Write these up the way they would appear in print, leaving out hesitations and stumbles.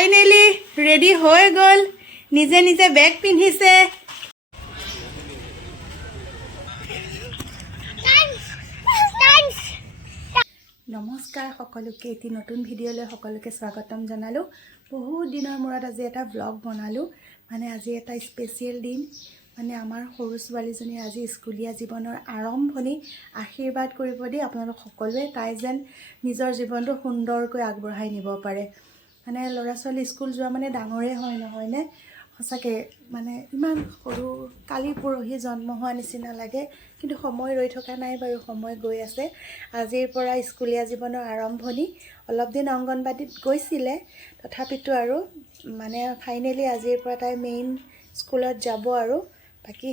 Finally ready হৈ গ'ল নিজে নিজে বেগ পিন্ধিছে নমস্কাৰ সকলোকে এটি নতুন ভিডিঅ'লৈ সকলোকে স্বাগতম জনালোঁ বহুত দিনৰ মূৰত আজি এটা ব্লগ বনালোঁ মানে আজি এটা স্পেচিয়েল দিন মানে আমাৰ সৰু ছোৱালীজনীৰ আজি স্কুলীয়া জীৱনৰ আৰম্ভণি আশীৰ্বাদ কৰিব দেই আপোনালোক সকলোৱে তাই যেন নিজৰ জীৱনটো সুন্দৰকৈ আগবঢ়াই নিব পাৰে মানে ল'ৰা ছোৱালী স্কুল যোৱা মানে ডাঙৰে হয় নহয়নে সঁচাকৈ মানে ইমান সৰু কালি পৰহি জন্ম হোৱা নিচিনা লাগে কিন্তু সময় ৰৈ থকা নাই বাৰু সময় গৈ আছে আজিৰ পৰা স্কুলীয়া জীৱনৰ আৰম্ভণি অলপ দিন অংগনবাড়ীত গৈছিলে তথাপিতো আৰু মানে ফাইনেলি আজিৰ পৰা তাই মেইন স্কুলত যাব আৰু বাকি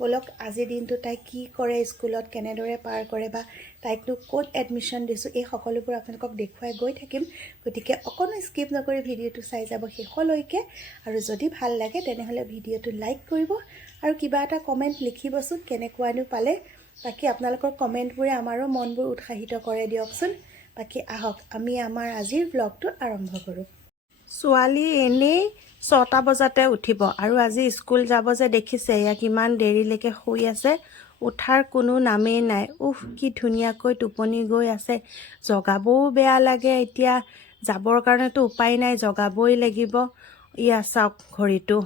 বলক আজি দিনটো তাই কি কৰে স্কুলত কেনেদৰে পাৰ কৰে বা তাইকনো ক'ত এডমিশ্যন দিছোঁ এই সকলোবোৰ আপোনালোকক দেখুৱাই গৈ থাকিম গতিকে অকণো স্কিপ নকৰি ভিডিঅ'টো চাই যাব শেষলৈকে আৰু যদি ভাল লাগে তেনেহ'লে ভিডিঅ'টো লাইক কৰিব আৰু কিবা এটা কমেণ্ট লিখিবচোন কেনেকুৱানো পালে বাকি আপোনালোকৰ কমেণ্টবোৰে আমাৰো মনবোৰ উৎসাহিত কৰে দিয়কচোন বাকি আহক আমি আমাৰ আজিৰ ব্লগটো আৰম্ভ কৰোঁ ছোৱালী এনেই 6টা বজাতে উঠিব আৰু আজি স্কুল যাব যে দেখিছে ইয়াক ইমান দেৰিলৈকে শুই আছে উঠাৰ কোনো নামেই নাই কি ধুনীয়াকৈ টোপনি গৈ আছে জগাবও বেয়া লাগে এতিয়া যাবৰ কাৰণেতো উপায় নাই জগাবই লাগিব ইয়া চাওক ঘড়ীটো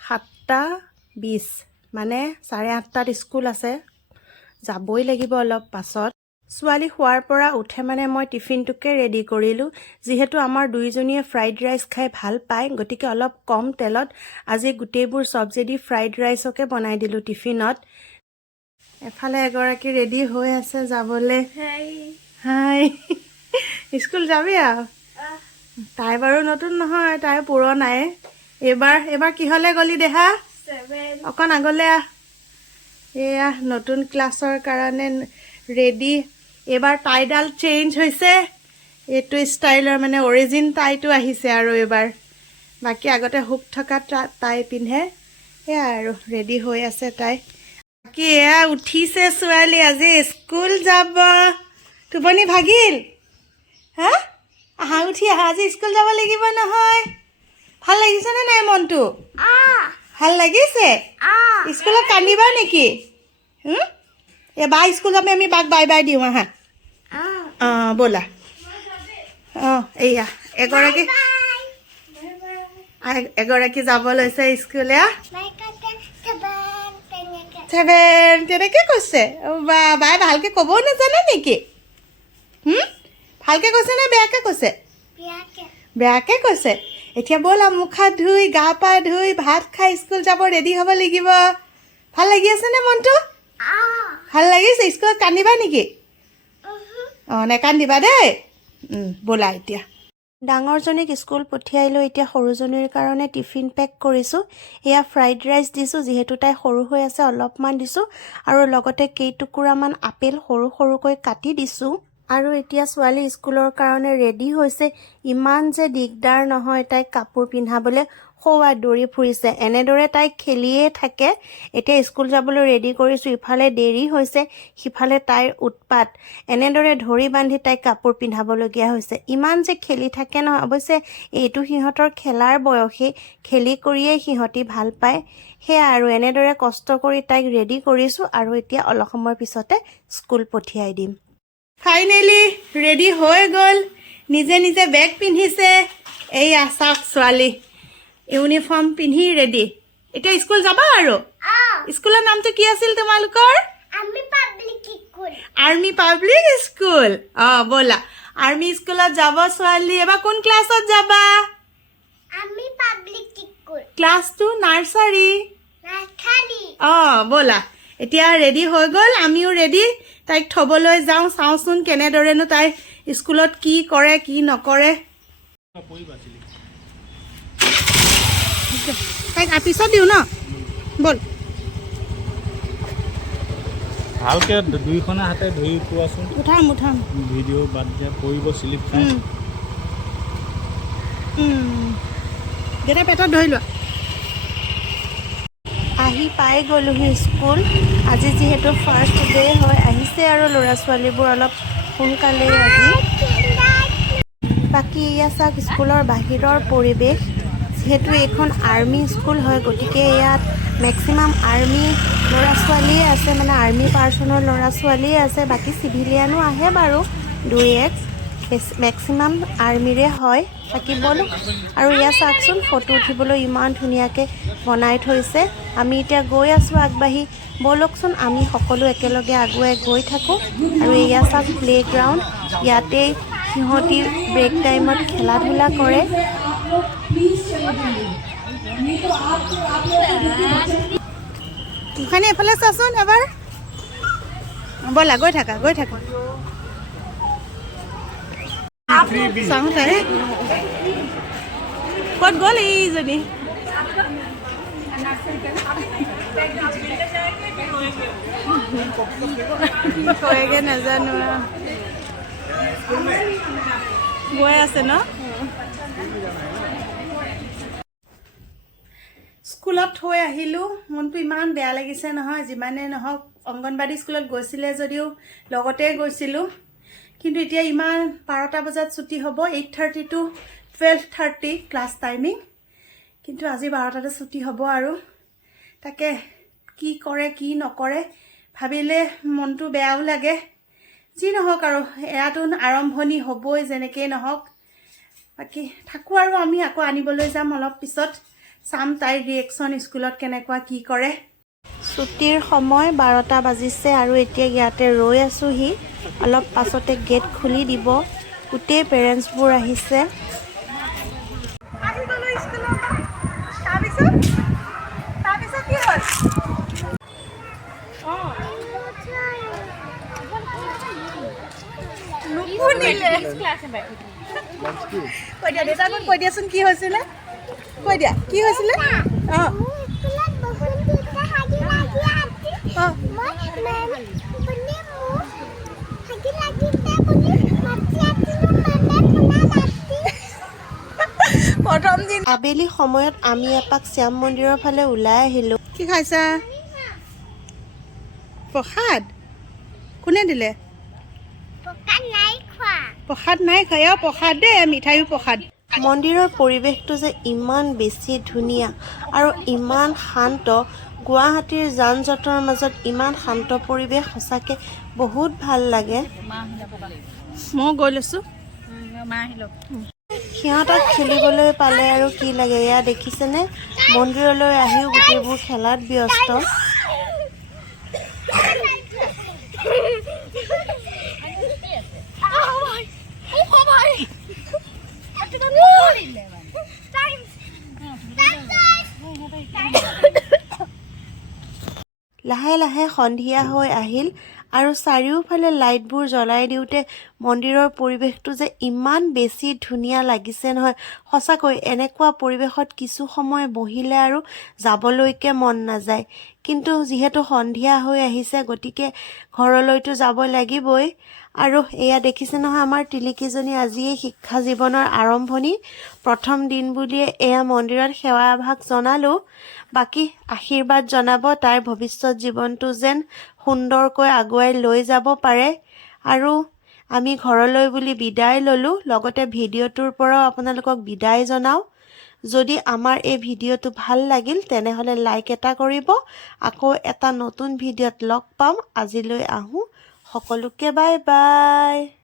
7:20 মানে 8:30 স্কুল আছে যাবই লাগিব অলপ পাছত ছোৱালী শুৱাৰ পৰা উঠে মানে মই টিফিনটোকে ৰেডি কৰিলোঁ যিহেতু আমাৰ দুইজনীয়ে ফ্ৰাইড ৰাইচ খাই ভাল পায় গতিকে অলপ কম তেলত আজি গোটেইবোৰ চব্জি দি ফ্ৰাইড ৰাইচকে বনাই দিলোঁ টিফিনত এফালে এগৰাকী ৰেডি হৈ আছে যাবলৈ হাই স্কুল যাবি আৰু তাই বাৰু নতুন নহয় তাই পুৰণাই এইবাৰ কিহলে গলি দেহা 7 অকণ আগলৈ এয়া নতুন ক্লাছৰ কাৰণে ৰেডি এইবাৰ টাইডাল চেঞ্জ হৈছে এইটো ষ্টাইলৰ মানে অৰিজিন টাইটো আহিছে আৰু এইবাৰ বাকী আগতে হুক থকা টাই পিন্ধে এয়া আৰু ৰেডি হৈ আছে তাই বাকী এয়া উঠিছে ছোৱালী আজি স্কুল যাব টোপনি ভাগিল হা উঠি আজি স্কুল যাব লাগিব নহয় ভাল লাগিছেনে নাই মনটো ভাল লাগিছে স্কুলত কান্দিবা নেকি এবাৰ স্কুল যাবি আমি বাক বাই বাই দিওঁ আহা ব'লা এয়া এগৰাকী যাব লৈছে স্কুলে 7 তেনেকৈ কৈছে বা বাই ভালকৈ ক'বও নাজানে নেকি ভালকৈ কৈছে নে বেয়াকৈ কৈছে বেয়াকৈ কৈছে এতিয়া ব'লা মুখ হাত ধুই গা পা ধুই ভাত খাই স্কুল যাব ৰেডি হ'ব লাগিব ভাল লাগি আছেনে মনটো ভাল লাগিছে স্কুলত কান্দিবা নেকি নেকান্দিবা দেই ব'লা এতিয়া ডাঙৰজনীক স্কুল পঠিয়াই লৈ এতিয়া সৰুজনীৰ কাৰণে টিফিন পেক কৰিছোঁ এয়া ফ্ৰাইড ৰাইচ দিছোঁ যিহেতু তাই সৰু হৈ আছে অলপমান দিছোঁ আৰু লগতে কেইটুকুৰামান আপেল সৰু সৰুকৈ কাটি দিছোঁ আৰু এতিয়া ছোৱালী স্কুলৰ কাৰণে ৰেডি হৈছে ইমান যে দিগদাৰ নহয় তাইক কাপোৰ পিন্ধাবলৈ সৌৱা দৌৰি ফুৰিছে এনেদৰে তাই খেলিয়ে থাকে এতিয়া স্কুল যাবলৈ ৰেডি কৰিছোঁ ইফালে দেৰি হৈছে সিফালে তাইৰ উৎপাত এনেদৰে ধৰি বান্ধি তাইক কাপোৰ পিন্ধাবলগীয়া হৈছে ইমান যে খেলি থাকে নহয় অৱশ্যে এইটো সিহঁতৰ খেলাৰ বয়সেই খেলি কৰিয়েই সিহঁতি ভাল পায় সেয়া আৰু এনেদৰে কষ্ট কৰি তাইক ৰেডি কৰিছোঁ আৰু এতিয়া অলপ সময়ৰ পিছতে স্কুল পঠিয়াই দিম ফাইনেলি ৰেডি হৈ গ'ল নিজে নিজে বেগ পিন্ধিছে এইয়া চাওক ছোৱালী ইউনিফৰ্ম পিন্ধি ৰেডি এতিয়া স্কুল যাবা আৰু স্কুলৰ নামটো কি আছিল তোমালোকৰ আৰ্মি পাব্লিক স্কুল ব'লা আৰ্মি স্কুলত যাব ছোৱালী এবাৰ কোন ক্লাছত যাবা ক্লাছ 2 নাৰ্চাৰী ব'লা এতিয়া ৰেডি হৈ গ'ল আমিও ৰেডি তাইক থ'বলৈ যাওঁ চাওঁচোন কেনেদৰেনো তাই স্কুলত কি কৰে কি নকৰে তাইক পিছত দিওঁ ন ব'ল ভালকে দুইখনে হাতে ধৰি কোৱাচোন উঠাম ভিডিঅ' বাদ দিয়া পৰিব স্লিপ দেউতা পেটত ধৰি লোৱা আহি পাই গ'লোহি স্কুল আজি যিহেতু ফাৰ্ষ্ট ডে হয় আহিছে আৰু ল'ৰা ছোৱালীবোৰ অলপ সোনকালে আজি বাকী এয়া চাওক স্কুলৰ বাহিৰৰ পৰিৱেশ। যিহেতু এইখন আৰ্মি স্কুল হয়, গতিকে ইয়াত মেক্সিমাম আৰ্মি ল'ৰা ছোৱালীয়ে আছে, মানে আৰ্মি পাৰ্চনৰ ল'ৰা ছোৱালীয়ে আছে। বাকী চিভিলিয়ানো আহে বাৰু দুই এক, মেক্সিমাম আৰ্মিৰে হয়। বাকী ব'লো আৰু ইয়াত চাওকচোন ফটো উঠিবলৈ ইমান ধুনীয়াকৈ বনাই থৈছে। আমি এতিয়া গৈ আছোঁ আগবাঢ়ি, ব'লকচোন আমি সকলো একেলগে আগুৱাই গৈ থাকোঁ। আৰু এয়া চাওক প্লে'গ্ৰাউণ্ড, ইয়াতেই সিহঁতি ব্ৰেক টাইমত খেলা ধূলা কৰে। খানি এফালে চাচোন এবাৰ, ব'লা গৈ থাকা চাওঁ তাই ক'ত গ'ল এইজনী। কয়গে নাজানো, গৈ আছে ন। স্কুলত থৈ আহিলোঁ, মনটো ইমান বেয়া লাগিছে নহয়। যিমানে নহওক অংগনবাদী স্কুলত গৈছিলে যদিও লগতে গৈছিলোঁ, কিন্তু এতিয়া ইমান 12টা বজাত ছুটি হ'ব, 8:30 to 12:30 ক্লাছ টাইমিং, কিন্তু আজি 12টাতে ছুটি হ'ব। আৰু তাকে কি কৰে কি নকৰে ভাবিলে মনটো বেয়াও লাগে। যি নহওক আৰু এয়াতো আৰম্ভণি হ'বই, যেনেকেই নহওক। বাকী থাকোঁ আৰু আমি আকৌ আনিবলৈ যাম অলপ পিছত, চাম তাইৰ ৰিয়েকশ্যন স্কুলত কেনেকুৱা কি কৰে। ছুটিৰ সময় 12টা বাজিছে আৰু এতিয়া ইয়াতে ৰৈ আছোঁহি। অলপ পাছতে গেট খুলি দিব। গোটেই পেৰেণ্টছবোৰ আহিছে। কৈ দিয়াচোন কি হৈছিলে, কৈ দিয়া কি হৈছিলে। অঁ প্ৰথম দিন আবেলি সময়ত আমি এপাক শ্যাম মন্দিৰৰ ফালে ওলাই আহিলোঁ। কি খাইছা? প্ৰসাদ কোনে দিলে? প্ৰসাদ নাই খোৱা, প্ৰসাদ দেই, মিঠাইও প্ৰসাদ। মন্দিৰৰ পৰিৱেশটো যে ইমান বেছি ধুনীয়া আৰু ইমান শান্ত। গুৱাহাটীৰ যান জঁটৰ মাজত ইমান শান্ত পৰিৱেশ সঁচাকৈ বহুত ভাল লাগে। মই গৈ লৈছোঁ। সিহঁতক খেলিবলৈ পালে আৰু কি লাগে। এয়া দেখিছেনে, মন্দিৰলৈ আহিও গোটেইবোৰ খেলাত ব্যস্ত। লাহে লাহে সন্ধিয়া হৈ আহিল আৰু চাৰিওফালে লাইটবোৰ জ্বলাই দিওঁতে মন্দিৰৰ পৰিৱেশটো যে ইমান বেছি ধুনীয়া লাগিছে নহয়। সঁচাকৈ এনেকুৱা পৰিৱেশত কিছু সময় বহিলে আৰু যাবলৈকে মন নাযায়। কিন্তু যিহেতু সন্ধিয়া হৈ আহিছে, গতিকে ঘৰলৈতো যাব লাগিবই। আৰু এয়া দেখিছে নহয়, আমাৰ টিলিকিজনী আজিয়ে শিক্ষা জীৱনৰ আৰম্ভণি। প্ৰথম দিন বুলিয়ে এয়া মন্দিৰত সেৱা এভাগ জনালোঁ। বাকী আশীৰ্বাদ জনাব, তাইৰ ভৱিষ্যত জীৱনটো যেন সুন্দৰকৈ আগুৱাই লৈ যাব পাৰে। আৰু আমি ঘৰলৈ বুলি বিদায় ল'লোঁ। লগতে ভিডিঅ'টোৰ পৰাও আপোনালোকক বিদায় জনাওঁ। যদি আমাৰ এই ভিডিঅ'টো ভাল লাগিল তেনেহ'লে লাইক এটা কৰিব। আকৌ এটা নতুন ভিডিঅ'ত লগ পাম। আজিলৈ আহোঁ, সকলোকে বাই বাই।